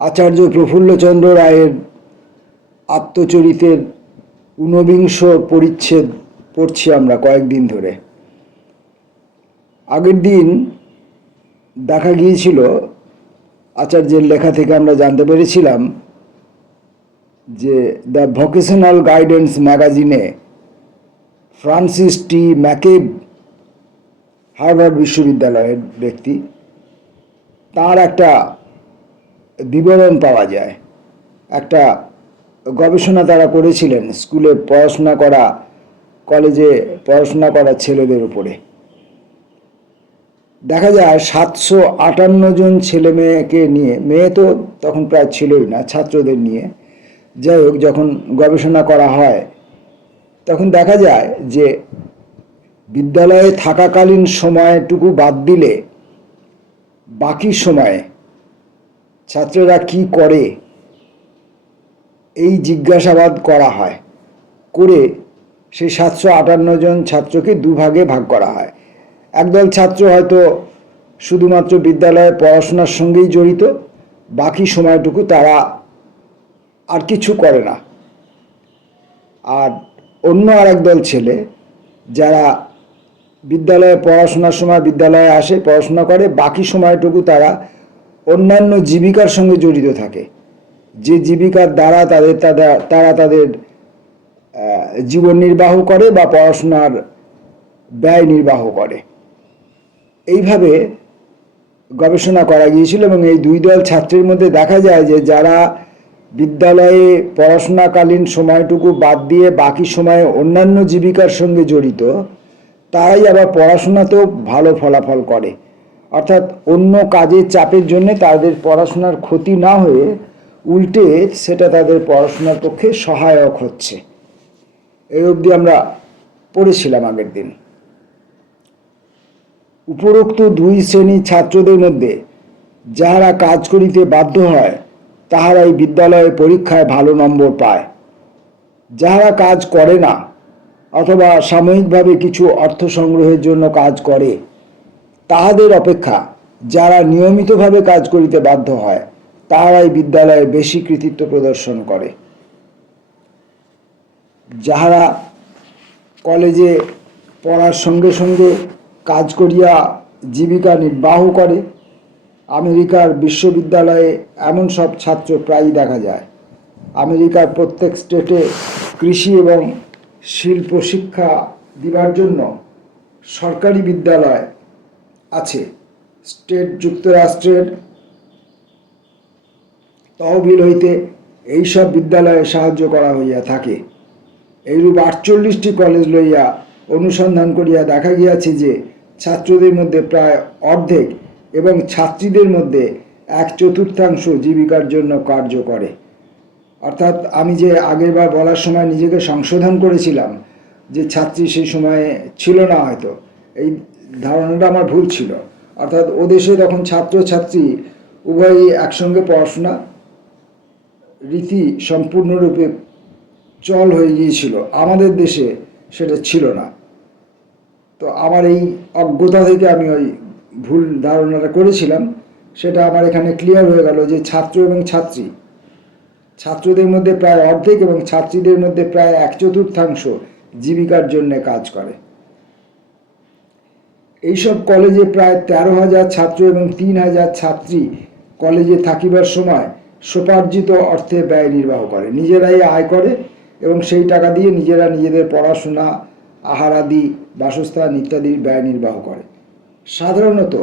আচার্য প্রফুল্লচন্দ্র রায়ের আত্মচরিতের ঊনবিংশ পরিচ্ছেদ পড়ছি আমরা কয়েকদিন ধরে। আগের দিন দেখা গিয়েছিল, আচার্যের লেখা থেকে আমরা জানতে পেরেছিলাম যে দ্য ভোকেশনাল গাইডেন্স ম্যাগাজিনে ফ্রান্সিস টি ম্যাকেব, হার্ভার্ড বিশ্ববিদ্যালয়ের ব্যক্তি, তার একটা বিবরণ পাওয়া যায়। একটা গবেষণা তারা করেছিলেন স্কুলে পড়াশোনা করা, কলেজে পড়াশোনা করা ছেলেদের উপরে। দেখা যায় 758 জন ছেলে মেয়েকে নিয়ে, মেয়ে তো তখন প্রায় ছিলই না, ছাত্রদের নিয়ে, যাই হোক, যখন গবেষণা করা হয় তখন দেখা যায় যে বিদ্যালয়ে থাকাকালীন সময়টুকু বাদ দিলে বাকি সময়ে ছাত্ররা কি করে এই জিজ্ঞাসাবাদ করা হয়। করে সেই 758 জন ছাত্রকে দুভাগে ভাগ করা হয়। একদল ছাত্র হয়তো শুধুমাত্র বিদ্যালয়ে পড়াশোনার সঙ্গেই জড়িত, বাকি সময়টুকু তারা আর কিছু করে না। আর অন্য আরেক দল ছেলে যারা বিদ্যালয়ে পড়াশোনার সময় বিদ্যালয়ে আসে, পড়াশোনা করে, বাকি সময়টুকু তারা অন্যান্য জীবিকার সঙ্গে জড়িত থাকে, যে জীবিকার দ্বারা তারা তাদের জীবন নির্বাহ করে বা পড়াশোনার ব্যয় নির্বাহ করে। এইভাবে গবেষণা করা গিয়েছিল এবং এই দুই দল ছাত্রের মধ্যে দেখা যায় যে যারা বিদ্যালয়ে পড়াশোনাকালীন সময়টুকু বাদ দিয়ে বাকি সময়ে অন্যান্য জীবিকার সঙ্গে জড়িত, তারাই আবার পড়াশোনাতেও ভালো ফলাফল করে। অর্থাৎ অন্য কাজের চাপের জন্য তাদের পড়াশোনার ক্ষতি না হয়ে উল্টে সেটা তাদের পড়াশোনার পক্ষে সহায়ক হচ্ছে। এই অবধি আমরা পড়েছিলাম আগের দিন। উপরোক্ত দুই শ্রেণীর ছাত্রদের মধ্যে যাহারা কাজ করিতে বাধ্য হয় তাহারাই বিদ্যালয়ে পরীক্ষায় ভালো নম্বর পায়। যাহারা কাজ করে না অথবা সাময়িকভাবে কিছু অর্থ সংগ্রহের জন্য কাজ করে, তাহাদের অপেক্ষা যারা নিয়মিতভাবে কাজ করিতে বাধ্য হয় তাহারাই বিদ্যালয়ে বেশি কৃতিত্ব প্রদর্শন করে। যাহারা কলেজে পড়ার সঙ্গে সঙ্গে কাজ করিয়া জীবিকা নির্বাহ করে, আমেরিকার বিশ্ববিদ্যালয়ে এমন সব ছাত্র প্রায়ই দেখা যায়। আমেরিকার প্রত্যেক স্টেটে কৃষি এবং শিল্প শিক্ষা দিবার জন্য সরকারি বিদ্যালয় আছে। স্টেট যুক্তরাষ্ট্রের তহবিল হইতে এইসব বিদ্যালয়ে সাহায্য করা হইয়া থাকে। এইরূপ 48টি কলেজ লইয়া অনুসন্ধান করিয়া দেখা গিয়াছে যে ছাত্রদের মধ্যে প্রায় অর্ধেক এবং ছাত্রীদের মধ্যে 1/4 জীবিকার জন্য কার্য করে। অর্থাৎ আমি যে আগেরবার বলার সময় নিজেকে সংশোধন করেছিলাম যে ছাত্রী সেই সময়ে ছিল না, হয়তো এই ধারণাটা আমার ভুল ছিল। অর্থাৎ ও দেশে তখন ছাত্রছাত্রী উভয়ই একসঙ্গে পড়াশোনা রীতি সম্পূর্ণরূপে চল হয়ে গিয়েছিল। আমাদের দেশে সেটা ছিল না। তো আমার এই অজ্ঞতা থেকে আমি ওই ভুল ধারণাটা করেছিলাম, সেটা আমার এখানে ক্লিয়ার হয়ে গেল যে ছাত্র এবং ছাত্রী, ছাত্রদের মধ্যে প্রায় অর্ধেক এবং ছাত্রীদের মধ্যে প্রায় 1/4 জীবিকার জন্য কাজ করে। এইসব কলেজে প্রায় 13,000 ছাত্র এবং 3,000 ছাত্রী কলেজে থাকিবার সময় স্বোপার্জিত অর্থে ব্যয় নির্বাহ করে, নিজেরাই আয় করে এবং সেই টাকা দিয়ে নিজেরা নিজেদের পড়াশোনা, আহারাদি, বাসস্থান ইত্যাদির ব্যয় নির্বাহ করে। সাধারণত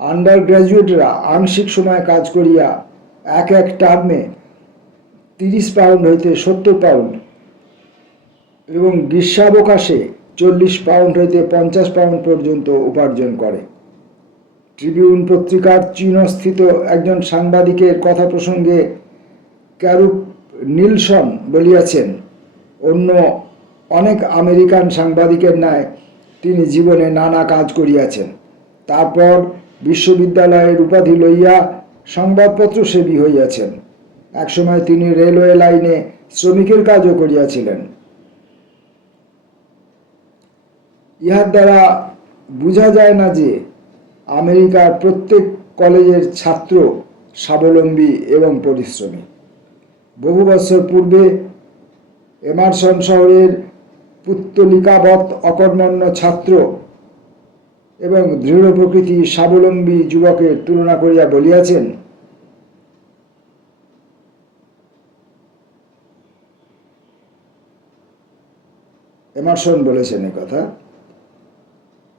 আন্ডার গ্র্যাজুয়েটরা আংশিক সময়ে কাজ করিয়া এক টার্মে 30 পাউন্ড হইতে 70 পাউন্ড এবং গ্রীষ্মাবকাশে 40 পাউন্ড হইতে 50 পাউন্ড পর্যন্ত উপার্জন করে। ট্রিবিউন পত্রিকার চীনস্থিত একজন সাংবাদিকের কথা প্রসঙ্গে ক্যারুপ নিলসন বলিয়াছেন, অন্য অনেক আমেরিকান সাংবাদিকের ন্যায় তিনি জীবনে নানা কাজ করিয়াছেন। তারপর বিশ্ববিদ্যালয়ের উপাধি লইয়া সংবাদপত্র সেবী হইয়াছেন। একসময় তিনি রেলওয়ে লাইনে শ্রমিকের কাজও করিয়াছিলেন। ইহার দ্বারা বোঝা যায় না যে আমেরিকার প্রত্যেক কলেজের ছাত্র স্বাবলম্বী এবং পরিশ্রমী। বহু বছর পূর্বে এমারসন শহরের পুত্তলিকাবৎ অকর্মণ্য ছাত্র এবং দৃঢ় প্রকৃতি স্বাবলম্বী যুবকের তুলনা করিয়া বলিয়াছেন, এমারসন বলেছেন কথা,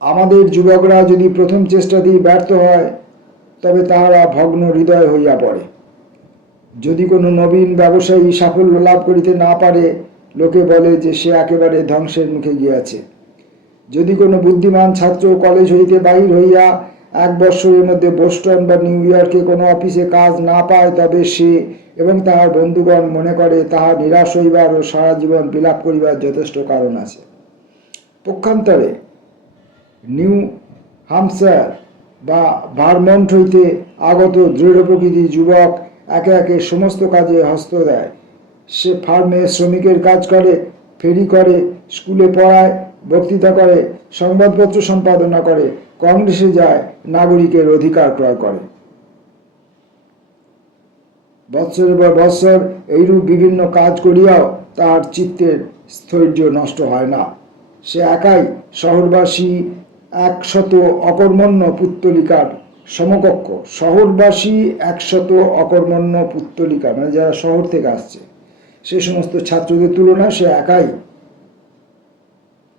আমাদের যুবকরা যদি প্রথম চেষ্টাতেই ব্যর্থ হয় তবে তাহারা ভগ্ন হৃদয় হইয়া পড়ে। যদি কোনো নবীন ব্যবসায়ী সাফল্য লাভ করিতে না পারে, লোকে বলে যে সে একেবারে ধ্বংসের মুখে গিয়াছে। যদি কোনো বুদ্ধিমান ছাত্র কলেজ হইতে বাহির হইয়া 1 বৎসরের মধ্যে বোস্টন বা নিউ ইয়র্কে কোনো অফিসে কাজ না পায়, তবে সে এবং তাহার বন্ধুগণ মনে করে তাহার নিরাশ হইবার ও সারা জীবন বিলাপ করিবার যথেষ্ট কারণ আছে। পক্ষান্তরে নিউ হ্যাম্পশায়ার বা ভারমন্ট হইতে আগত দৃঢ় প্রকৃতির যুবক একে একে সমস্ত কাজে হস্ত দেয়। সে ফার্মে শ্রমিকের কাজ করে, ফেরি করে, স্কুলে পড়ায়, বক্তৃতা করে, সংবাদপত্র সম্পাদনা করে, কংগ্রেসে যায়, নাগরিকের অধিকার ক্রয় করে। বৎসরের পর বৎসর এইরূপ বিভিন্ন কাজ করিয়াও তার চিত্তের স্থৈর্য নষ্ট হয় না। সে একাই শহরবাসী 100 অকর্মণ্য পুত্তলিকার সমকক্ষ। শহরবাসী 100 অকর্মণ্য পুত্তলিকা, মানে যারা শহর থেকে আসছে, সে সমস্ত ছাত্রদের তুলনায় সে একাই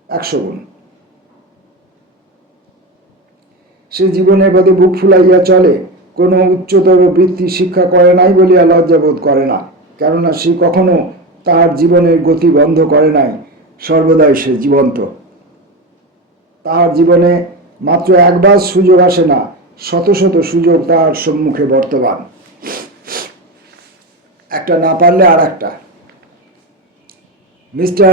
100 গুণ। সে জীবনের পথে বুক ফুলাইয়া চলে, কোনো উচ্চতর বৃত্তি শিক্ষা করে নাই বলিয়া লজ্জাবোধ করে না, কেননা সে কখনো তার জীবনের গতি বন্ধ করে নাই, সর্বদাই সে জীবন্ত। তার জীবনে মাত্র একবার সুযোগ আসে না, শত শত সুযোগ তার সম্মুখে বর্তমান, একটা না পারলে আর একটা। মিস্টার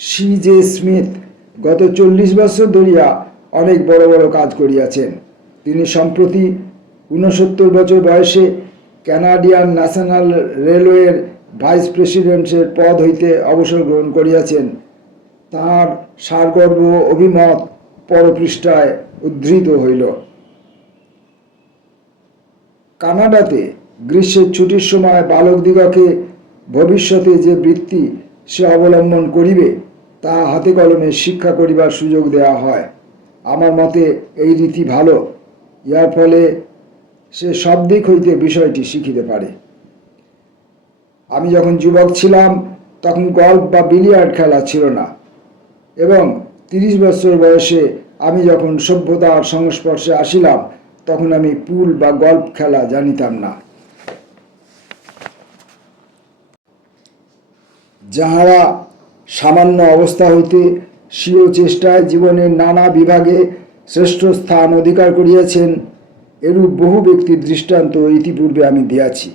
সি.জে. স্মিথ গত 40 বছর ধরিয়া অনেক বড় বড় কাজ করিয়াছেন। তিনি সম্প্রতি 69 বছর বয়সে কানাডিয়ান ন্যাশনাল রেলওয়ের ভাইস প্রেসিডেন্টের পদ হইতে অবসর গ্রহণ করিয়াছেন। তাঁর সারগর্ব অভিমত পরপৃষ্ঠায় উদ্ধৃত হইল। কানাডাতে গ্রীষ্মের ছুটির সময় বালকদিগকে ভবিষ্যতে যে বৃত্তি সে অবলম্বন করিবে তা হাতে কলমে শিক্ষা করিবার সুযোগ দেওয়া হয়। আমার মতে এই রীতি ভালো। ইহার ফলে সে সব দিক হইতে বিষয়টি শিখিতে পারে। আমি যখন যুবক ছিলাম তখন গল্ফ বা বিলিয়ার্ড খেলা ছিল না, এবং 30 বছর বয়সে আমি যখন সভ্যতার সংস্পর্শে আসিলাম তখন আমি পুল বা গল্ফ খেলা জানিতাম না। যাহারা সামান্য অবস্থা হইতে স্বীয় চেষ্টায় জীবনের নানা বিভাগে শ্রেষ্ঠ স্থান অধিকার করিয়াছেন, এরূপ বহু ব্যক্তির দৃষ্টান্ত ইতিপূর্বে আমি দিয়াছি।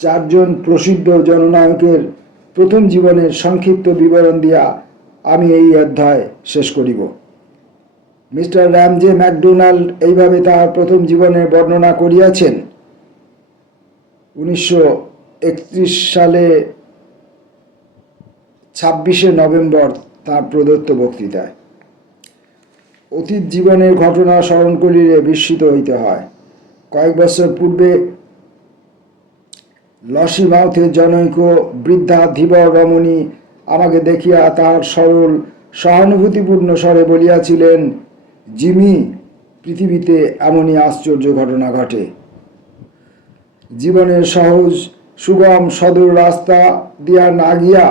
4 জন প্রসিদ্ধ জননায়কের প্রথম জীবনের সংক্ষিপ্ত বিবরণ দিয়া আমি এই অধ্যায় শেষ করিব। মিস্টার র্যামজে ম্যাকডোনাল্ড এইভাবে তাহার প্রথম জীবনের বর্ণনা করিয়াছেন। 1931 সালে 26 নভেম্বর তাঁর প্রদত্ত বক্তৃতায়। অতীত জীবনের ঘটনা স্মরণ করিলে বিস্মিত হইতে হয়। কয়েক বছর পূর্বে লসিমাউথের জনৈক বৃদ্ধা ধীবর রমণী আমাকে দেখিয়া তাহার সরল সহানুভূতিপূর্ণ স্বরে বলিয়াছিলেন, জিমি, পৃথিবীতে এমনই আশ্চর্য ঘটনা ঘটে। জীবনের সহজ সুগম সদর রাস্তা দিয়া না গিয়া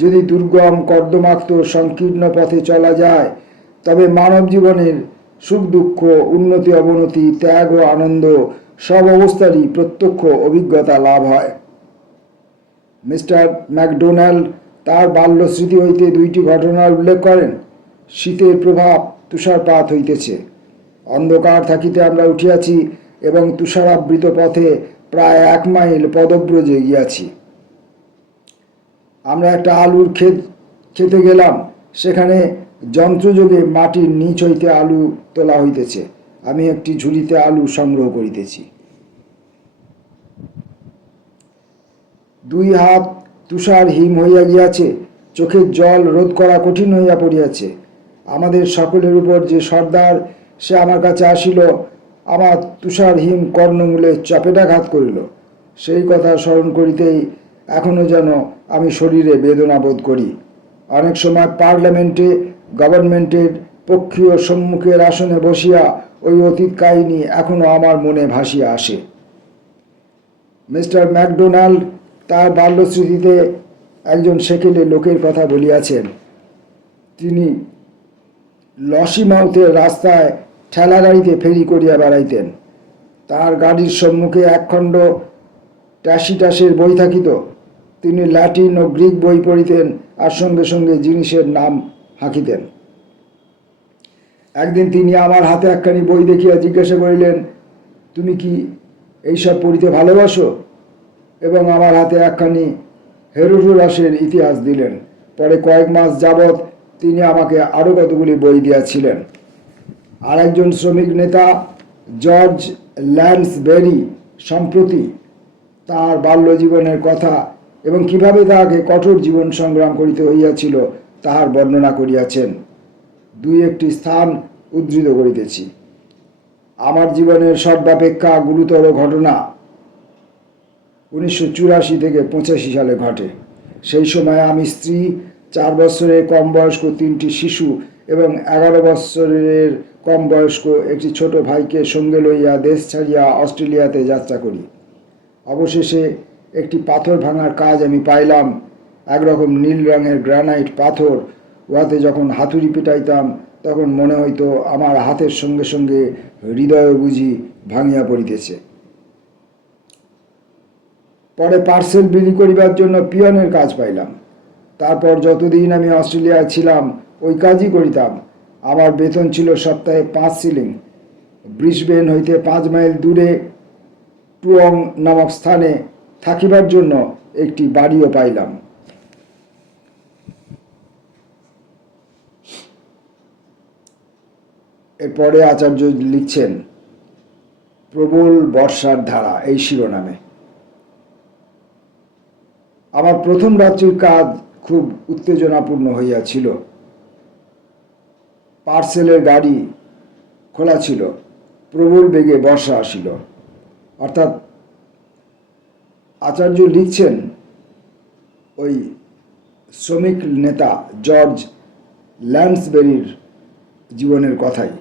যদি দুর্গম কর্দমাক্ত সংকীর্ণ পথে চলা যায়, তবে মানব জীবনের সুখ দুঃখ, উন্নতি অবনতি, ত্যাগ ও আনন্দ সব অবস্থারই প্রত্যক্ষ অভিজ্ঞতা লাভ হয়। মিস্টার ম্যাকডোনাল্ড তার বাল্য স্মৃতি হইতে 2টি ঘটনার উল্লেখ করেন। শীতের প্রভাব, তুষারপাত হইতেছে। অন্ধকার থাকিতে আমরা উঠিয়াছি এবং তুষারাবৃত পথে প্রায় 1 মাইল পদব্রজে গিয়াছি। আমরা একটা আলুর খেতে গেলাম। সেখানে যন্ত্রযোগে মাটির নিচ হইতে আলু তোলা হইতেছে। আমি একটি ঝুড়িতে আলু সংগ্রহ করিতেছি। 2 হাত তুষার হিম হইয়া গিয়াছে। চোখের জল রোধ করা কঠিন হইয়া পড়িয়াছে। আমাদের সকলের উপর যে সর্দার, সে আমার কাছে আসিল, আমার তুষারহীন কর্ণমূলে চপেটাঘাত করিল। সেই কথা স্মরণ করিতেই এখনো যেন আমি শরীরে বেদনা বোধ করি। অনেক সময় পার্লামেন্টে গভর্নমেন্টের পক্ষীয় সম্মুখের আসনে বসিয়া ওই অতীত কাহিনী এখনো আমার মনে ভাসিয়া আসে। মিস্টার ম্যাকডোনাল্ড তার বাল্যস্মৃতিতে একজন সেকেলে লোকের কথা বলিয়াছেন। তিনি লসিমাউথের রাস্তায় ঠেলা গাড়িতে ফেরি করিয়া বেড়াইতেন। তার গাড়ির সম্মুখে একখণ্ড ট্যাসিটাসের বই থাকিত। তিনি ল্যাটিন ও গ্রিক বই পড়িতেন আর সঙ্গে সঙ্গে জিনিসের নাম হাঁকিতেন। একদিন তিনি আমার হাতে একখানি বই দেখিয়া জিজ্ঞাসা করিলেন, তুমি কি এইসব পড়িতে ভালোবাসো? এবং আমার হাতে একখানি হেরোডোটাসের ইতিহাস দিলেন। পরে কয়েক মাস যাবৎ তিনি আমাকে আরও কতগুলি বই দিয়াছিলেন। আর একজন শ্রমিক নেতা জর্জ ল্যান্সবেরি সম্প্রতি তাঁর বাল্যজীবনের কথা এবং কিভাবে তাহাকে কঠোর জীবন সংগ্রাম করিতে হইয়াছিল তাহার বর্ণনা করিয়াছেন। দুই একটি স্থান উদ্ধৃত করিতেছি। আমার জীবনের সর্বাপেক্ষা গুরুতর ঘটনা 1984 থেকে 85 সালে ঘটে। সেই সময় আমি স্ত্রী, 4 বছরের কম বয়স্ক 3টি শিশু এবং 11 বছরের কম বয়স্ক একটি ছোট ভাইকে সঙ্গে লইয়া দেশ ছাড়িয়া অস্ট্রেলিয়াতে যাত্রা করি। অবশেষে একটি পাথর ভাঙার কাজ আমি পাইলাম। একরকম নীল রঙের গ্রানাইট পাথর। উহাতে যখন হাতুড়ি পিটাইতাম তখন মনে হইতো আমার হাতের সঙ্গে সঙ্গে হৃদয় বুঝি ভাঙিয়া পড়িতেছে। পরে পার্সেল বিলি করিবার জন্য পিয়নের কাজ পাইলাম। তারপর যতদিন আমি অস্ট্রেলিয়ায় ছিলাম ওই কাজই করিতাম। আমার বেতন ছিল সপ্তাহে 5 শিলিং। ব্রিসবেন হইতে 5 মাইল দূরে টুয়ং নামক স্থানে থাকিবার জন্য একটি বাড়িও পাইলাম। এরপরে আচার্য লিখছেন, প্রবল বর্ষার ধারা এই শিরোনামে। আমার প্রথম রাত্রির কাজ খুব উত্তেজনাপূর্ণ হইয়াছিল। পার্সেলের গাড়ি খোলা ছিল, প্রবল বেগে বর্ষা আসিল। অর্থাৎ আচার্য লিখছেন ওই শ্রমিক নেতা জর্জ ল্যান্সবেরির জীবনের কথাই,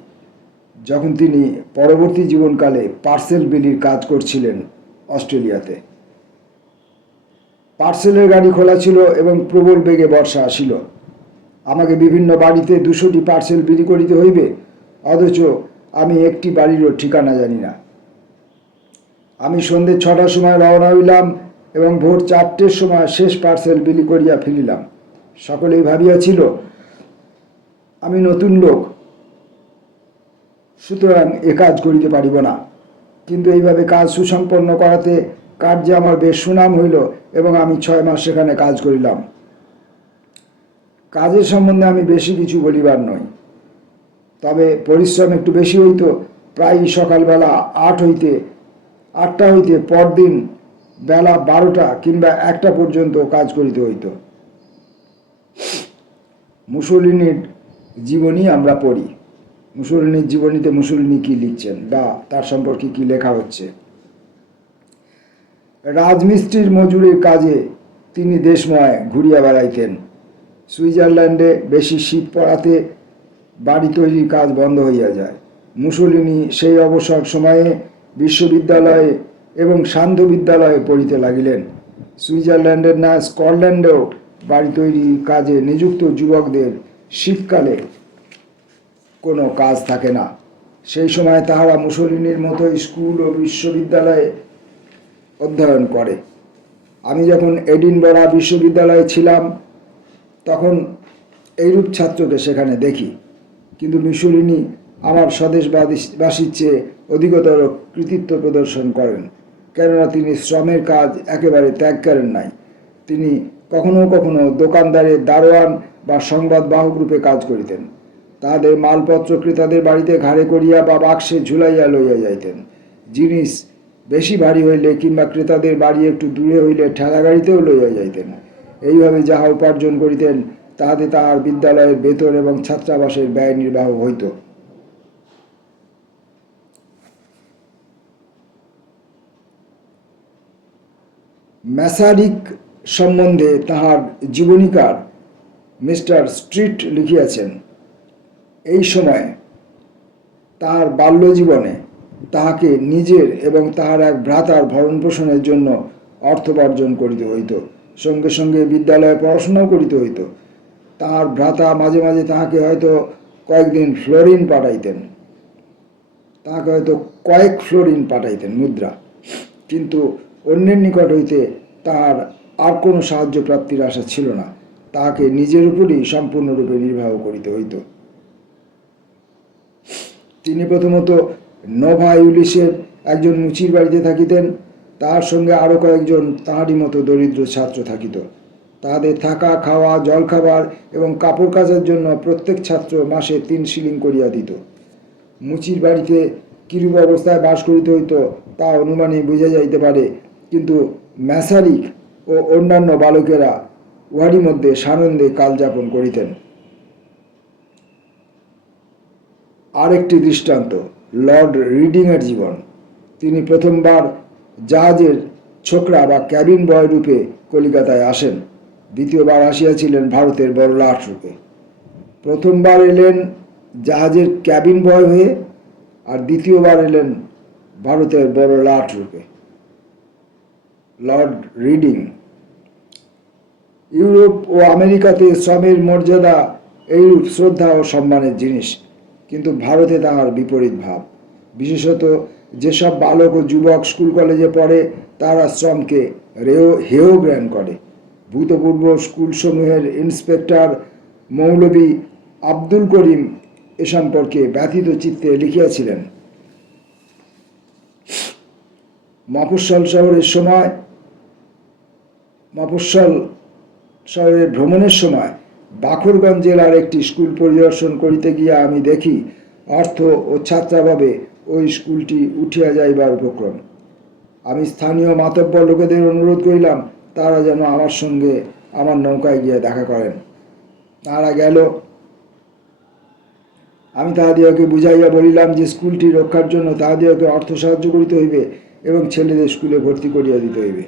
যখন তিনি পরবর্তী জীবনকালে পার্সেল বিলির কাজ করছিলেন অস্ট্রেলিয়াতে। পার্সেলের গাড়ি খোলা ছিল এবং প্রবল বেগে বর্ষা আসিল। আমাকে বিভিন্ন বাড়িতে 200টি পার্সেল বিলি করিতে হইবে, অথচ আমি একটি বাড়িরও ঠিকানা জানি না। আমি সন্ধ্যে 6টার সময় রওনা হইলাম এবং ভোর 4টের সময় শেষ পার্সেল বিলি করিয়া ফিরিলাম। সকলেই ভাবিয়াছিল আমি নতুন লোক, সুতরাং এ কাজ করিতে পারিব না। কিন্তু এইভাবে কাজ সুসম্পন্ন করাতে কার্যে আমার বেশ সুনাম হইল এবং আমি 6 মাস সেখানে কাজ করিলাম। কাজের সম্বন্ধে আমি বেশি কিছু বলিবার নই, তবে পরিশ্রম একটু বেশি হইত। প্রায় সকালবেলা 8টা হইতে পরদিন বেলা 12টা কিংবা 1টা পর্যন্ত কাজ করিতে হইত। মুসোলিনির জীবনী আমরা পড়ি। মুসোলিনির জীবনীতে মুসোলিনি কি লিখছেন বা তার সম্পর্কে কি লেখা হচ্ছে। রাজমিস্ত্রির মজুরির কাজে তিনি দেশময় ঘুরিয়া বেড়াইতেন। সুইজারল্যান্ডে বেশি শীত পড়াতে বাড়ি তৈরির কাজ বন্ধ হইয়া যায়। মুসোলিনি সেই অবসর সময়ে বিশ্ববিদ্যালয়ে এবং সান্ধ্য বিদ্যালয়ে পড়িতে লাগিলেন। সুইজারল্যান্ডের না স্কটল্যান্ডেও বাড়ি তৈরির কাজে নিযুক্ত যুবকদের শীতকালে কোনো কাজ থাকে না। সেই সময় তাহারা মুসোলিনির মতো স্কুল ও বিশ্ববিদ্যালয়ে অধ্যয়ন করে। আমি যখন এডিনবরা বিশ্ববিদ্যালয়ে ছিলাম তখন এইরূপ ছাত্রকে সেখানে দেখি। কিন্তু মুসোলিনি আমার স্বদেশবাসীর চেয়ে অধিকতর কৃতিত্ব প্রদর্শন করেন, কেননা তিনি শ্রমের কাজ একেবারে ত্যাগ করেন নাই। তিনি কখনো কখনো দোকানদারের দারোয়ান বা সংবাদ বাহক রূপে কাজ করিতেন। তাহাদের মালপত্র ক্রেতাদের বাড়িতে ঘাড়ে করিয়া বা বাক্সে ঝুলাইয়া লইয়া যাইতেন। জিনিস বেশি ভারী হইলে কিংবা ক্রেতাদের বাড়ি একটু দূরে হইলে ঠেলা গাড়িতেও লইয়া যাইতেন। এইভাবে যাহা উপার্জন করিতেন তাহাতে তাহার বিদ্যালয়ের বেতন এবং ছাত্রাবাসের ব্যয় নির্বাহ হইত। ম্যাসারিক সম্বন্ধে তাহার জীবনীকার মিস্টার স্ট্রিট লিখিয়াছেন, এই সময়ে তাহার বাল্যজীবনে তাহাকে নিজের এবং তাহার এক ভ্রাতার ভরণপোষণের জন্য অর্থোপার্জন করিতে হইত, সঙ্গে সঙ্গে বিদ্যালয়ে পড়াশোনাও করিতে হইত। তাহার ভ্রাতা মাঝে মাঝে তাহাকে হয়তো কয়েক ফ্লোরিন পাঠাইতেন মুদ্রা, কিন্তু অন্যের নিকট হইতে তাহার আর কোনো সাহায্য প্রাপ্তির আশা ছিল না। তাহাকে নিজের উপরই সম্পূর্ণরূপে নির্বাহ করিতে হইত। তিনি প্রথমত নোভা ইউলিসের একজন মুচির বাড়িতে থাকিতেন। তাহার সঙ্গে আরও কয়েকজন তাহারই মতো দরিদ্র ছাত্র থাকিত। তাহাদের থাকা, খাওয়া, জলখাবার এবং কাপড় কাচার জন্য প্রত্যেক ছাত্র মাসে 3 শিলিং করিয়া দিত। মুচির বাড়িতে কিরূপ অবস্থায় বাস করিতে হইত তা অনুমানে বোঝা যাইতে পারে, কিন্তু ম্যাসারিক ও অন্যান্য বালকেরা উহারই মধ্যে সানন্দে কালযাপন করিতেন। আরেকটি দৃষ্টান্ত লর্ড রিডিংয়ের জীবন। তিনি প্রথমবার জাহাজের ছোকরা বা ক্যাবিন বয় রূপে কলিকাতায় আসেন। দ্বিতীয়বার আসিয়াছিলেন ভারতের বড়লাট রূপে। প্রথমবার এলেন জাহাজের ক্যাবিন বয় হয়ে, আর দ্বিতীয়বার এলেন ভারতের বড়লাট রূপে। Lord reading. ইউরোপ ও আমেরিকাতে শ্রমের মর্যাদা এইরূপ শ্রদ্ধা ও সম্মানের জিনিস, কিন্তু ভারতে তাহার বিপরীত ভাব। বিশেষত যেসব বালক ও যুবক স্কুল কলেজে পড়ে তারা শ্রমকে হেয় জ্ঞান করে। ভূতপূর্ব স্কুলসমূহের ইন্সপেক্টর মৌলভী আব্দুল করিম এ সম্পর্কে ব্যথিত চিত্তে লিখিয়াছিলেন, মফস্বল শহরের ভ্রমণের সময় বাখরগঞ্জ জেলার একটি স্কুল পরিদর্শন করিতে গিয়া আমি দেখি অর্থ ও ছাত্রাভাবে ওই স্কুলটি উঠিয়া যাইবার উপক্রম। আমি স্থানীয় মাতব্বর লোকেদের অনুরোধ করিলাম তারা যেন আমার সঙ্গে আমার নৌকায় গিয়ে দেখা করেন। তারা গেল। আমি তাহাদিওকে বুঝাইয়া বলিলাম যে স্কুলটি রক্ষার জন্য তাহাদিওকে অর্থ সাহায্য করিতে হইবে এবং ছেলেদের স্কুলে ভর্তি করিয়া দিতে হইবে।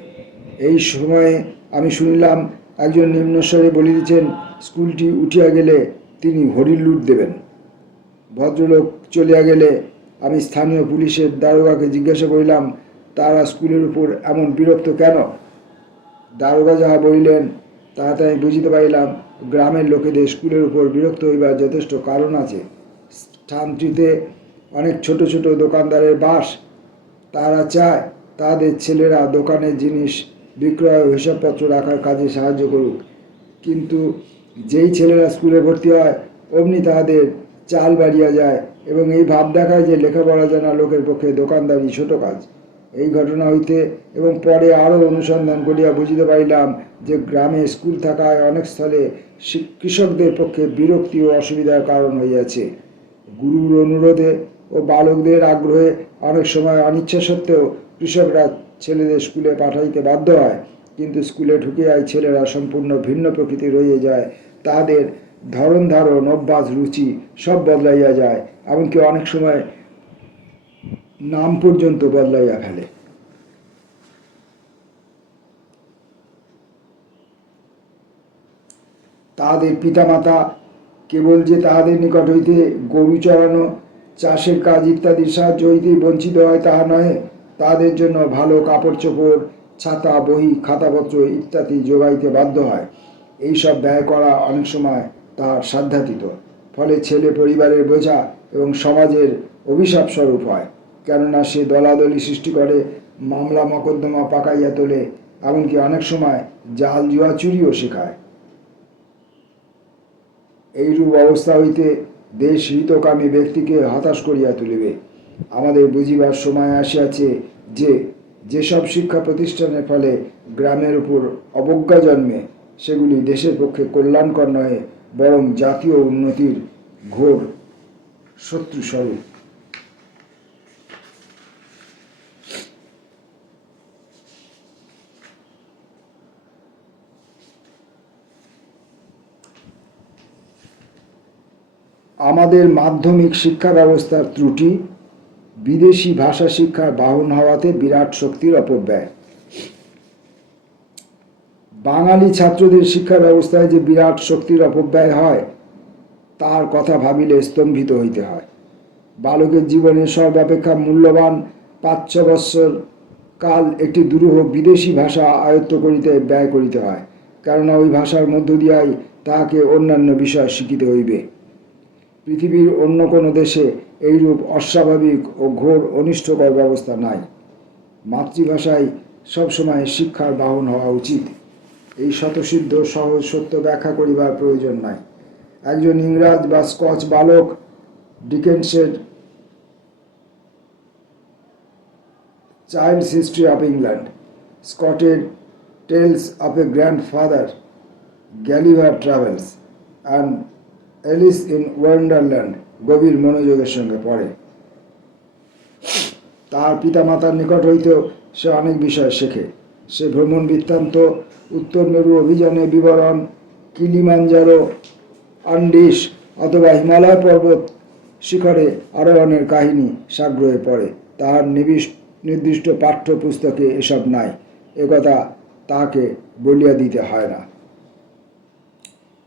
এই সময়ে আমি শুনিলাম একজন নিম্নস্বরে বলিতেছেন, স্কুলটি উঠিয়া গেলে তিনি হরির লুট দেবেন। ভদ্রলোক চলিয়া গেলে আমি স্থানীয় পুলিশের দারোগাকে জিজ্ঞাসা করিলাম, তারা স্কুলের উপর এমন বিরক্ত কেন? দারোগা যাহা বলিলেন তাহাতে আমি বুঝিতে পারিলাম গ্রামের লোকেদের স্কুলের উপর বিরক্ত হইবার যথেষ্ট কারণ আছে। স্থানটিতে অনেক ছোট ছোট দোকানদারের বাস। তারা চায় তাদের ছেলেরা দোকানের জিনিস বিক্রয় ও হিসাবপত্র রাখার কাজে সাহায্য করুক, কিন্তু যেই ছেলেরা স্কুলে ভর্তি হয় অমনি তাহাদের চাল বাড়িয়া যায় এবং এই ভাব দেখায় যে লেখাপড়া জানা লোকের পক্ষে দোকানদারি ছোট কাজ। এই ঘটনা হইতে এবং পরে আরও অনুসন্ধান করিয়া বুঝিতে পারিলাম যে গ্রামে স্কুল থাকায় অনেক স্থলে কৃষকদের পক্ষে বিরক্তি ও অসুবিধার কারণ হইয়াছে। গুরুর অনুরোধে ও বালকদের আগ্রহে অনেক সময় অনিচ্ছা সত্ত্বেও কৃষকরা ছেলেদের স্কুলে পাঠাইতে বাধ্য হয়, কিন্তু স্কুলে ঢুকিয়াই ছেলেরা সম্পূর্ণ ভিন্ন প্রকৃতির হয়ে যায়। তাদের ধরন ধারণ, অভ্যাস, রুচি সব বদলাইয়া যায়, এমনকি অনেক সময় নাম পর্যন্ত বদলাইয়া ফেলে। তাহাদের পিতামাতা কেবল যে তাহাদের নিকট হইতে গরু চড়ানো, চাষের কাজ ইত্যাদির সাহায্য হইতেই বঞ্চিত হয় তাহা নহে, তাদের জন্য ভালো কাপড় চোপড়, ছাতা, বই, খাতাপত্র ইত্যাদি যোগাইতে বাধ্য হয়। এইসব ব্যয় করা অনেক সময় তার সাধ্যাতীত, ফলে ছেলে পরিবারের বোঝা এবং সমাজের অভিশাপ স্বরূপ হয়, কেননা সে দলাদলি সৃষ্টি করে, মামলা মকদ্দমা পাকাইয়া তোলে, এমনকি অনেক সময় জাল জুয়া চুরিও শেখায়। এইরূপ অবস্থা হইতে দেশ হিতকামী ব্যক্তিকে হতাশ করিয়া তুলিবে। আমাদের বুঝিবার সময় আসিয়াছে যে যেসব শিক্ষা প্রতিষ্ঠানের ফলে গ্রামের উপর অবজ্ঞা জন্মে সেগুলি দেশের পক্ষে কল্যাণকর নহে, বরং জাতীয় উন্নতির ঘোর শত্রুস্বরূপ। আমাদের মাধ্যমিক শিক্ষা ব্যবস্থার ত্রুটি, বিদেশি ভাষা শিক্ষার বাহন হওয়াতে বিরাট শক্তির অপব্যয়। বাঙালি ছাত্রদের শিক্ষা ব্যবস্থায় যে বিরাট শক্তির অপব্যয় হয় তার কথা ভাবিলে স্তম্ভিত হইতে হয়। বালকের জীবনে সর্বাপেক্ষা মূল্যবান ৫-৬ বৎসর কাল একটি দুরূহ বিদেশী ভাষা আয়ত্ত করিতে ব্যয় করিতে হয়, কেননা ওই ভাষার মধ্য দিয়াই তাহাকে অন্যান্য বিষয় শিখিতে হইবে। পৃথিবীর অন্য কোনো দেশে এইরূপ অস্বাভাবিক ও ঘোর অনিষ্টকর ব্যবস্থা নাই। মাতৃভাষায় সবসময় শিক্ষার বাহন হওয়া উচিত। এই স্বতঃসিদ্ধ সহজ সত্য ব্যাখ্যা করিবার প্রয়োজন নাই। একজন ইংরাজ বা স্কচ বালক ডিকেন্সের চাইল্ডস হিস্ট্রি অফ ইংল্যান্ড, স্কটের tales of a grandfather, Gulliver travels and Alice in Wonderland গভীর মনোযোগের সঙ্গে পড়ে। তার পিতামাতার নিকট হইতেও সে অনেক বিষয় শেখে। সে ভ্রমণ বৃত্তান্ত, উত্তর মেরু অভিযানের বিবরণ, কিলিমাঞ্জারো, আন্ডিস অথবা হিমালয় পর্বত শিখরে আরোহণের কাহিনী সাগ্রহে পড়ে। তার নির্দিষ্ট পাঠ্যপুস্তকে এসব নাই, একথা তাহাকে বলিয়া দিতে হয় না।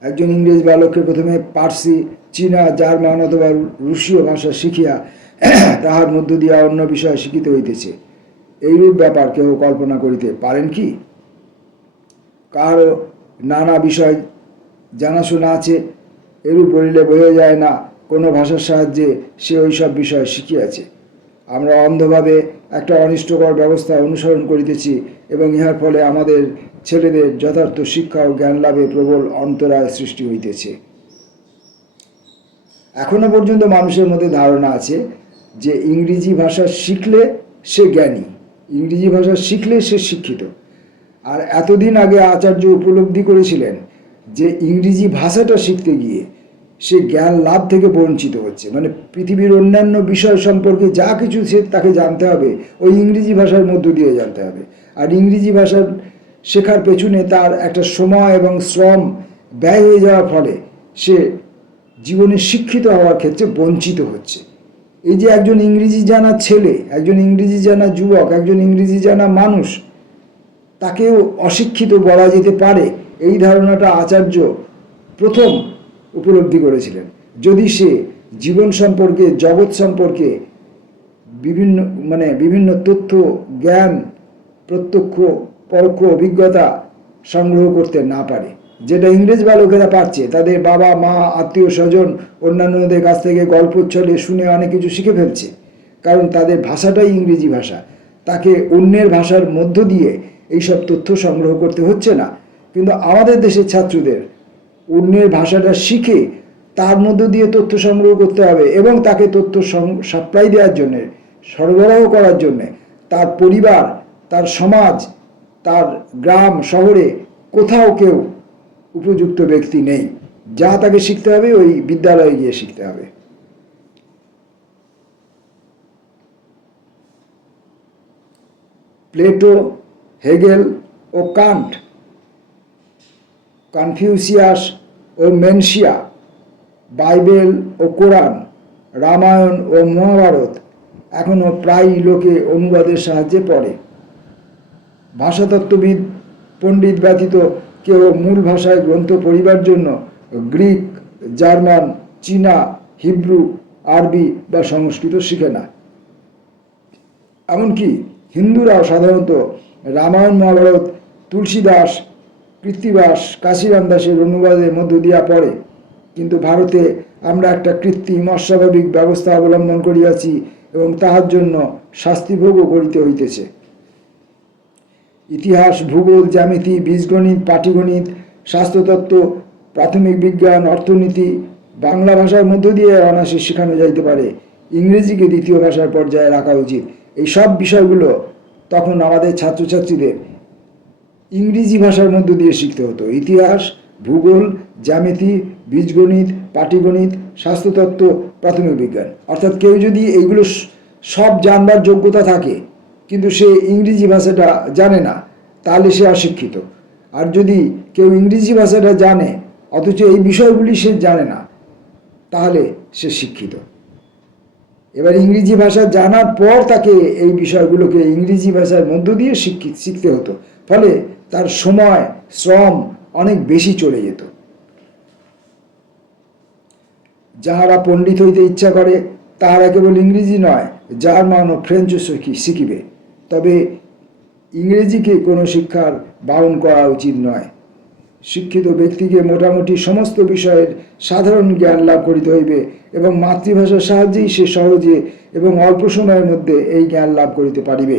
একজন ইংরেজ বালককে প্রথমে পার্সি, চীনা, জার্মান অথবা রুশীয় ভাষা শিখিয়া তাহার মধ্য দিয়া অন্য বিষয় শিখিতে হইতেছে। এইরূপ ব্যাপার কেউ কল্পনা করিতে পারেন কি? কারও নানা বিষয় জানাশোনা আছে, এরূপ বলিলে বোঝা যায় না কোনো ভাষার সাহায্যে সে ওইসব বিষয় শিখিয়াছে। আমরা অন্ধভাবে একটা অনিষ্টকর ব্যবস্থা অনুসরণ করিতেছি এবং ইহার ফলে আমাদের ছেলেদের যথার্থ শিক্ষা ও জ্ঞান লাভে প্রবল অন্তরায় সৃষ্টি হইতেছে। এখনো পর্যন্ত মানুষের মধ্যে ধারণা আছে যে ইংরেজি ভাষা শিখলে সে জ্ঞানী, ইংরেজি ভাষা শিখলে সে শিক্ষিত। আর এতদিন আগে আচার্য উপলব্ধি করেছিলেন যে ইংরেজি ভাষাটা শিখতে গিয়ে সে জ্ঞান লাভ থেকে বঞ্চিত হচ্ছে। মানে পৃথিবীর অন্যান্য বিষয় সম্পর্কে যা কিছু সে তাকে জানতে হবে ওই ইংরেজি ভাষার মধ্য দিয়ে জানতে হবে। আর ইংরেজি ভাষার শেখার পেছনে তার একটা সময় এবং শ্রম ব্যয় হয়ে যাওয়ার ফলে সে জীবনে শিক্ষিত হওয়ার ক্ষেত্রে বঞ্চিত হচ্ছে। এই যে একজন ইংরেজি জানা ছেলে, একজন ইংরেজি জানা যুবক, একজন ইংরেজি জানা মানুষ, তাকেও অশিক্ষিত বলা যেতে পারে, এই ধারণাটা আচার্য প্রথম উপলব্ধি করেছিলেন। যদি সে জীবন সম্পর্কে, জগৎ সম্পর্কে বিভিন্ন তথ্য, জ্ঞান, প্রত্যক্ষ পরোক্ষ অভিজ্ঞতা সংগ্রহ করতে না পারে, যেটা ইংরেজ বালকেরা পাচ্ছে। তাদের বাবা মা, আত্মীয় স্বজন, অন্যান্যদের কাছ থেকে গল্পচ্ছলে শুনে অনেক কিছু শিখে ফেলছে, কারণ তাদের ভাষাটাই ইংরেজি ভাষা। তাকে অন্যের ভাষার মধ্য দিয়ে এইসব তথ্য সংগ্রহ করতে হচ্ছে না। কিন্তু আমাদের দেশের ছাত্রদের অন্যের ভাষাটা শিখে তার মধ্য দিয়ে তথ্য সংগ্রহ করতে হবে এবং তাকে তথ্য সাপ্লাই দেওয়ার জন্যে, সরবরাহ করার জন্যে তার পরিবার, তার সমাজ, তার গ্রাম শহরে কোথাও কেউ উপযুক্ত ব্যক্তি নেই। যা তাকে শিখতে হবে ওই বিদ্যালয়ে গিয়ে শিখতে হবে। প্লেটো, হেগেল ও কান্ট, কনফিউশিয়াস ও মেনশিয়া, বাইবেল ও কোরআন, রামায়ণ ও মহাভারত এখনও প্রায় লোকে অনুবাদের সাহায্যে পড়ে। ভাষাতত্ত্ববিদ পণ্ডিত ব্যতীত কেউ মূল ভাষায় গ্রন্থ পড়িবার জন্য গ্রিক, জার্মান, চীনা, হিব্রু, আরবি বা সংস্কৃত শিখে না। এমনকি হিন্দুরাও সাধারণত রামায়ণ, মহাভারত তুলসীদাস, কৃত্তিবাস, কাশীরাম দাসের অনুবাদের মধ্য দিয়া পড়ে। কিন্তু ভারতে আমরা একটা কৃত্রিম অস্বাভাবিক ব্যবস্থা অবলম্বন করিয়াছি এবং তাহার জন্য শাস্তিভোগও করিতে হইতেছে। ইতিহাস, ভূগোল, জ্যামিতি, বীজগণিত, পাটিগণিত, স্বাস্থ্যতত্ত্ব, প্রাথমিক বিজ্ঞান, অর্থনীতি বাংলা ভাষার মধ্য দিয়ে অনায়াসে শেখানো যাইতে পারে। ইংরেজিকে দ্বিতীয় ভাষার পর্যায়ে রাখা উচিত। এই সব বিষয়গুলো তখন আমাদের ছাত্রছাত্রীদের ইংরেজি ভাষার মধ্য দিয়ে শিখতে হতো। ইতিহাস, ভূগোল, জ্যামিতি, বীজগণিত, পাটিগণিত, স্বাস্থ্যতত্ত্ব, প্রাথমিক বিজ্ঞান। অর্থাৎ কেউ যদি এইগুলো সব জানবার যোগ্যতা থাকে কিন্তু সে ইংরেজি ভাষাটা জানে না, তাহলে সে অশিক্ষিত। আর যদি কেউ ইংরেজি ভাষাটা জানে অথচ এই বিষয়গুলি সে জানে না, তাহলে সে শিক্ষিত। এবার ইংরেজি ভাষা জানার পর তাকে এই বিষয়গুলোকে ইংরেজি ভাষার মধ্য দিয়ে শিখতে হতো। ফলে তার সময় শ্রম অনেক বেশি চলে যেত। যাহারা পণ্ডিত হইতে ইচ্ছা করে তাহারা কেবল ইংরেজি নয়, জার্মান ও ফ্রেঞ্চও শিখিবে, তবে ইংরেজিকে কোনো শিক্ষার বারণ করা উচিত নয়। শিক্ষিত ব্যক্তিকে মোটামুটি সমস্ত বিষয়ের সাধারণ জ্ঞান লাভ করিতে হইবে এবং মাতৃভাষার সাহায্যেই সে সহজে এবং অল্প সময়ের মধ্যে এই জ্ঞান লাভ করিতে পারিবে।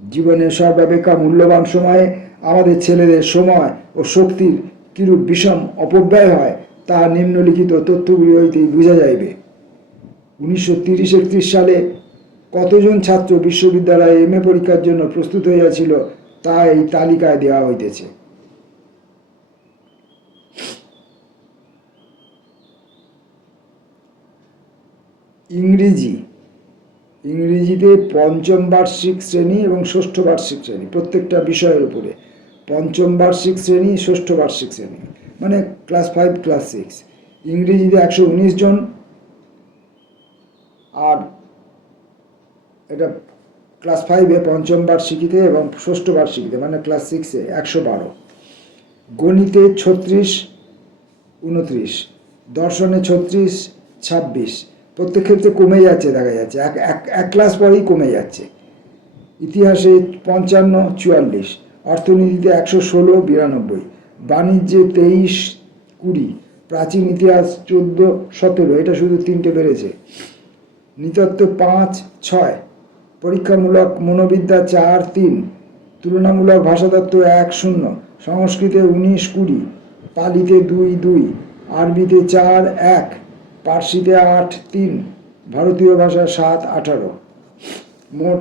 জীবনের সর্বাপেক্ষা মূল্যবান সময়ে আমাদের ছেলেদের সময় ও শক্তির কিরূপ বিষম অপব্যয় হয় তা নিম্নলিখিত তথ্যগুলি হইতেই বোঝা যাইবে। 1930-31 সালে কতজন ছাত্র বিশ্ববিদ্যালয়ে MA পরীক্ষার জন্য প্রস্তুত হইয়াছিল তা এই তালিকায় দেওয়া হইতেছে। ইংরেজিতে পঞ্চম বার্ষিক শ্রেণী এবং ষষ্ঠ বার্ষিক শ্রেণী, প্রত্যেকটা বিষয়ের উপরে পঞ্চম বার্ষিক শ্রেণী, ষষ্ঠ বার্ষিক শ্রেণী, মানে ক্লাস 5, ক্লাস 6। ইংরেজিতে 119 জন, আর এটা ক্লাস 5-এ পঞ্চম বার্ষিকীতে এবং ষষ্ঠ বার্ষিকীতে মানে ক্লাস 6-এ 112। গণিতে 36, 29, দর্শনে 36, 26, প্রত্যেক ক্ষেত্রে কমে যাচ্ছে, দেখা যাচ্ছে এক ক্লাস পরেই কমে যাচ্ছে। ইতিহাসে 55, 44, অর্থনীতিতে 116, 92, বাণিজ্যে 23, 20, প্রাচীন ইতিহাস 14, 17, এটা শুধু 3টে বেড়েছে। নৃতত্ত্ব 5, 6, পরীক্ষামূলক মনোবিদ্যা 4, 3, তুলনামূলক ভাষাতত্ত্ব 1, 0, সংস্কৃতে 19, 20, পালিতে 2, 2, আরবিতে 4, 1, পার্সিতে 8, 3, ভারতীয় ভাষা 7, 18। মোট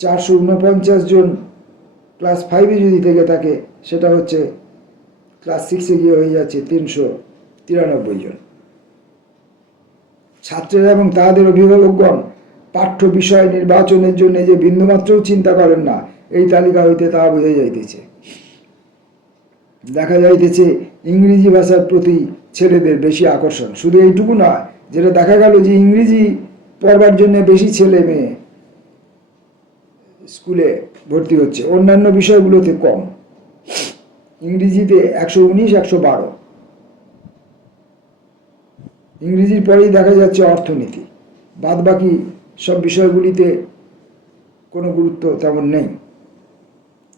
449 জন ক্লাস 5-এ যদি থেকে থাকে, সেটা হচ্ছে ক্লাস 6-এ গিয়ে হয়ে যাচ্ছে 393 জন। ছাত্রেরা এবং তাদের অভিভাবকগণ পাঠ্য বিষয় নির্বাচনের জন্য যে বিন্দুমাত্রও চিন্তা করেন না, এই তালিকা হইতে তা বোঝা যাইতেছে। দেখা যাইতেছে ইংরেজি ভাষার প্রতি ছেলেদের বেশি আকর্ষণ। শুধু এইটুকু নয়, যেটা দেখা গেল যে ইংরেজি পড়বার জন্য বেশি ছেলে মেয়ে স্কুলে ভর্তি হচ্ছে, অন্যান্য বিষয়গুলোতে কম। ইংরেজিতে 119, 112, ইংরেজির পরেই দেখা যাচ্ছে অর্থনীতি, বাদ বাকি সব বিষয়গুলিতে কোনো গুরুত্ব তেমন নেই।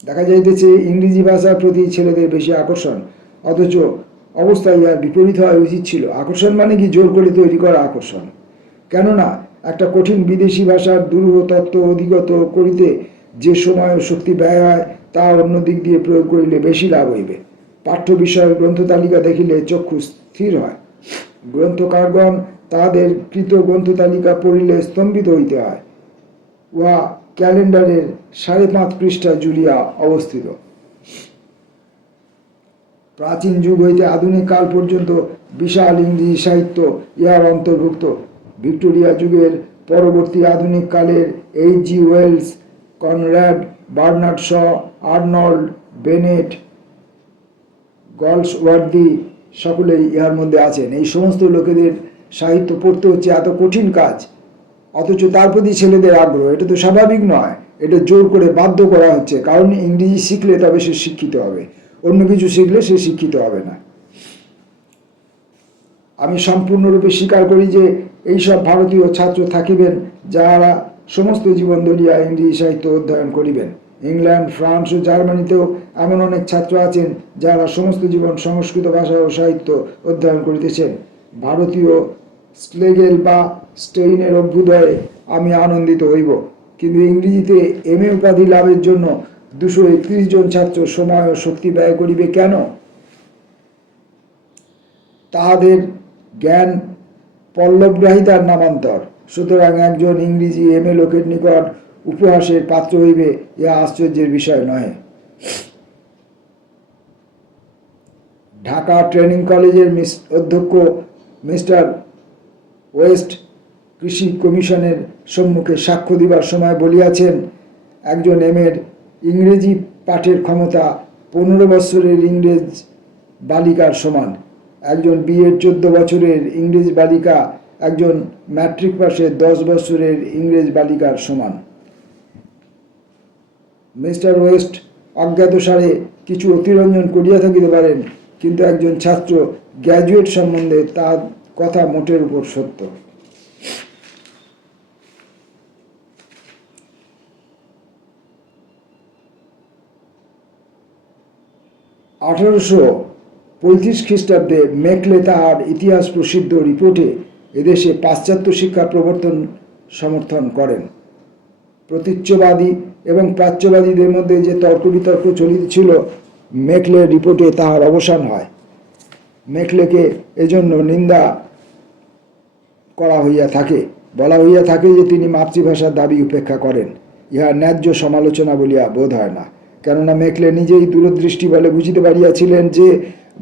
দেখা যাইতেছে ইংরেজি ভাষার প্রতি ছেলেদের বেশি আকর্ষণ, অথচ অবস্থা ইয়ার বিপরীত হওয়া উচিত ছিল। আকর্ষণ মানে কি জোর করে তৈরি করা আকর্ষণ? কেননা একটা কঠিন বিদেশি ভাষার দুরূহ তত্ত্ব অধিগত করিতে যে সময় ও শক্তি ব্যয় হয়, তা অন্য দিক দিয়ে প্রয়োগ করিলে বেশি লাভ হইবে। পাঠ্য বিষয়ের গ্রন্থ তালিকা দেখিলে চক্ষু স্থির হয়। গ্রন্থকারগণ তাহাদের কৃত গ্রন্থ তালিকা পড়িলে স্তম্ভিত হইতে হয়। উহা ক্যালেন্ডারের 5.5 পৃষ্ঠা জুলিয়া অবস্থিত। প্রাচীন যুগ হইতে আধুনিক কাল পর্যন্ত বিশাল ইংরেজি সাহিত্য ইহার অন্তর্ভুক্ত। ভিক্টোরিয়া যুগের পরবর্তী আধুনিক কালের H.G. Wells, Conrad, Bernard Shaw, Arnold, Bennett, Galsworthy সকলেই ইহার মধ্যে আছেন। এই সমস্ত লোকেদের সাহিত্য পড়তে হচ্ছে এত কঠিন কাজ, অথচ তার প্রতি ছেলেদের আগ্রহ। এটা তো স্বাভাবিক নয়, এটা জোর করে বাধ্য করা হচ্ছে। কারণ ইংরেজি শিখলে তবে সে শিক্ষিত হবে, অন্য কিছু শিখলে সে শিক্ষিত হবে না। আমি সম্পূর্ণরূপে স্বীকার করি যে এইসব ভারতীয় ছাত্র থাকিবেন, যাহারা সমস্ত জীবন ধরিয়া ইংরেজি সাহিত্য অধ্যয়ন করিবেন। ইংল্যান্ড, ফ্রান্স ও জার্মানিতেও এমন অনেক ছাত্র আছেন, যারা সমস্ত জীবন সংস্কৃত ভাষা ও সাহিত্য অধ্যয়ন করিতেছেন। ভারতীয় স্লেগেল বা স্টেইনের অভ্যুদয়ে আমি আনন্দিত হইব, কিন্তু ইংরেজিতে MA উপাধি লাভের জন্য 231 জন ছাত্র সময় ও শক্তি ব্যয় করিবে কেন? তাহাদের জ্ঞান পল্লবগ্রাহিতার নামান্তর। সুতরাং একজন ইংরেজি MA লোকের নিকট উপহাসের পাত্র হইবে, ইহা আশ্চর্যের বিষয় নয়। ঢাকা ট্রেনিং কলেজের অধ্যক্ষ মিস্টার ওয়েস্ট কৃষি কমিশনের সম্মুখে সাক্ষ্য দিবার সময় বলিয়াছেন, একজন MA-র ইংরেজি পাঠের ক্ষমতা 15 বছরের ইংরেজ বালিকার সমান। একজন BA-র 14 বছরের ইংরেজ বালিকা একজন ম্যাট্রিক পাশে 10 বছরের ইংরেজ বালিকার সমান। মিস্টার ওয়েস্ট অজ্ঞাতসারে কিছু অতিরঞ্জন করিয়া থাকিতে পারেন, কিন্তু একজন ছাত্র গ্র্যাজুয়েট সম্বন্ধে তার কথা মোটের উপর সত্য। 1835 খ্রিস্টাব্দে মেকলে তাহার ইতিহাস প্রসিদ্ধ রিপোর্টে এদেশে পাশ্চাত্য শিক্ষা প্রবর্তন সমর্থন করেন। প্রতীচ্যবাদী এবং প্রাচ্যবাদীদের মধ্যে যে তর্ক বিতর্ক চলিতেছিল, মেকলের রিপোর্টে তাহার অবসান হয়। মেকলেকে এজন্য নিন্দা করা হইয়া থাকে, বলা হইয়া থাকে যে তিনি মাতৃভাষার দাবি উপেক্ষা করেন। ইহা ন্যায্য সমালোচনা বলিয়া বোধ হয় না, কেননা মেকলে নিজেই দূরদৃষ্টি বলে বুঝিতে পারিয়াছিলেন যে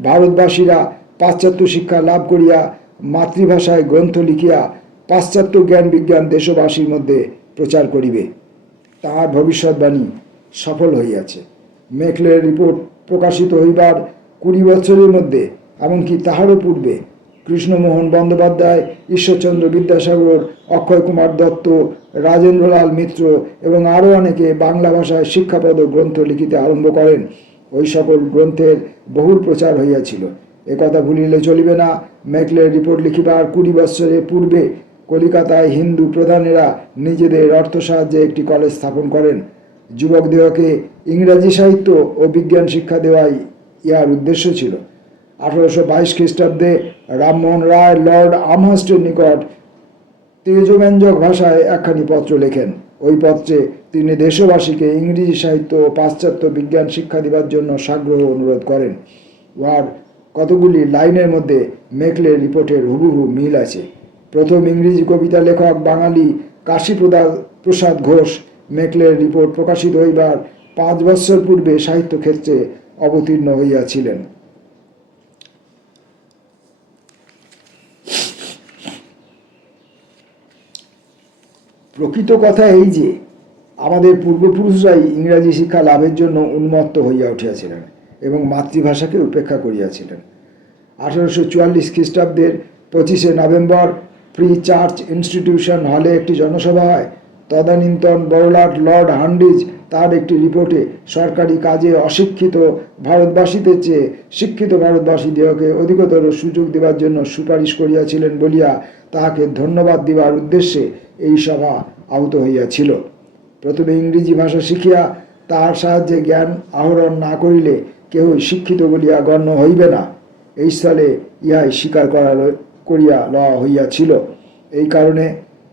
ভারতবাসীরা পাশ্চাত্য শিক্ষা লাভ করিয়া মাতৃভাষায় গ্রন্থ লিখিয়া পাশ্চাত্য জ্ঞান বিজ্ঞান দেশবাসীর মধ্যে প্রচার করিবে। তাহার ভবিষ্যৎবাণী সফল হইয়াছে। মেকলের রিপোর্ট প্রকাশিত হইবার 20 বছরের মধ্যে, এমনকি তাহারও পূর্বে, কৃষ্ণমোহন বন্দ্যোপাধ্যায়, ঈশ্বরচন্দ্র বিদ্যাসাগর, অক্ষয় কুমার দত্ত, রাজেন্দ্রলাল মিত্র এবং আরও অনেকে বাংলা ভাষায় শিক্ষাপ্রদ গ্রন্থ লিখিতে আরম্ভ করেন। ওই সকল গ্রন্থের বহুল প্রচার হইয়াছিল। একথা ভুলিলে চলিবে না, মেকলের রিপোর্ট লিখিবার 20 বৎসরের পূর্বে কলিকাতায় হিন্দু প্রধানেরা নিজেদের অর্থ সাহায্যে একটি কলেজ স্থাপন করেন। যুবকদেরকে ইংরাজি সাহিত্য ও বিজ্ঞান শিক্ষা দেওয়াই ইহার উদ্দেশ্য ছিল। 1822 খ্রিস্টাব্দে রামমোহন রায় লর্ড আমহার্স্টের নিকট তেজব্যঞ্জক ভাষায় একখানি পত্র লেখেন। ওই পত্রে তিনি দেশবাসীকে ইংরেজি সাহিত্য ও পাশ্চাত্য বিজ্ঞান শিক্ষা দেবার জন্য সাগ্রহ অনুরোধ করেন। উহার কতগুলি লাইনের মধ্যে মেকলের রিপোর্টের হুবহু মিল আছে। প্রথম ইংরেজি কবিতা লেখক বাঙালি কাশী প্রসাদ ঘোষ মেকলের রিপোর্ট প্রকাশিত হইবার 5 বৎসর পূর্বে সাহিত্য ক্ষেত্রে অবতীর্ণ হইয়াছিলেন। প্রকৃত কথা এই যে আমাদের পূর্বপুরুষরাই ইংরাজি শিক্ষা লাভের জন্য উন্মত্ত হইয়া উঠিয়াছিলেন এবং মাতৃভাষাকে উপেক্ষা করিয়াছিলেন। 1844 খ্রিস্টাব্দের 25 নভেম্বর ফ্রি চার্চ ইনস্টিটিউশন হলে একটি জনসভা হয়। তদানীন্তন বড়লাট লর্ড হান্ডিজ তার একটি রিপোর্টে সরকারি কাজে অশিক্ষিত ভারতবাসীদের চেয়ে শিক্ষিত ভারতবাসীদেরকে অধিকতর সুযোগ দেবার জন্য সুপারিশ করিয়াছিলেন বলিয়া তাহাকে ধন্যবাদ দিবার উদ্দেশ্যে এই সভা আহূত হইয়াছিল। প্রথমে ইংরেজি ভাষা শিখিয়া তাহার সাহায্যে জ্ঞান আহরণ না করিলে কেহই শিক্ষিত বলিয়া গণ্য হইবে না, এই স্থলে ইহাই স্বীকার করিয়া লওয়া হইয়াছিল। এই কারণে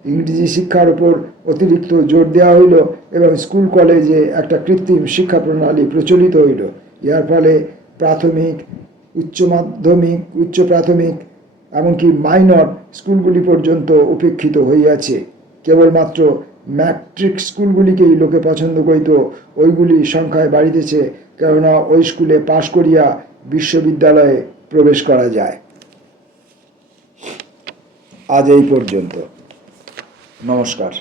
ইংরেজি শিক্ষার উপর অতিরিক্ত জোর দেওয়া হইল এবং স্কুল কলেজে একটা কৃত্রিম শিক্ষা প্রণালী প্রচলিত হইল। ইহার ফলে প্রাথমিক, উচ্চ মাধ্যমিক, উচ্চ প্রাথমিক এমনকি মাইনর স্কুলগুলি পর্যন্ত উপেক্ষিত হইয়াছে। কেবলমাত্র ম্যাট্রিক স্কুলগুলিকেই লোকে পছন্দ করিত। ওইগুলি সংখ্যায় বাড়িতেছে, কেননা ওই স্কুলে পাশ করিয়া বিশ্ববিদ্যালয়ে প্রবেশ করা যায়। আজ এই পর্যন্ত। নমস্কার।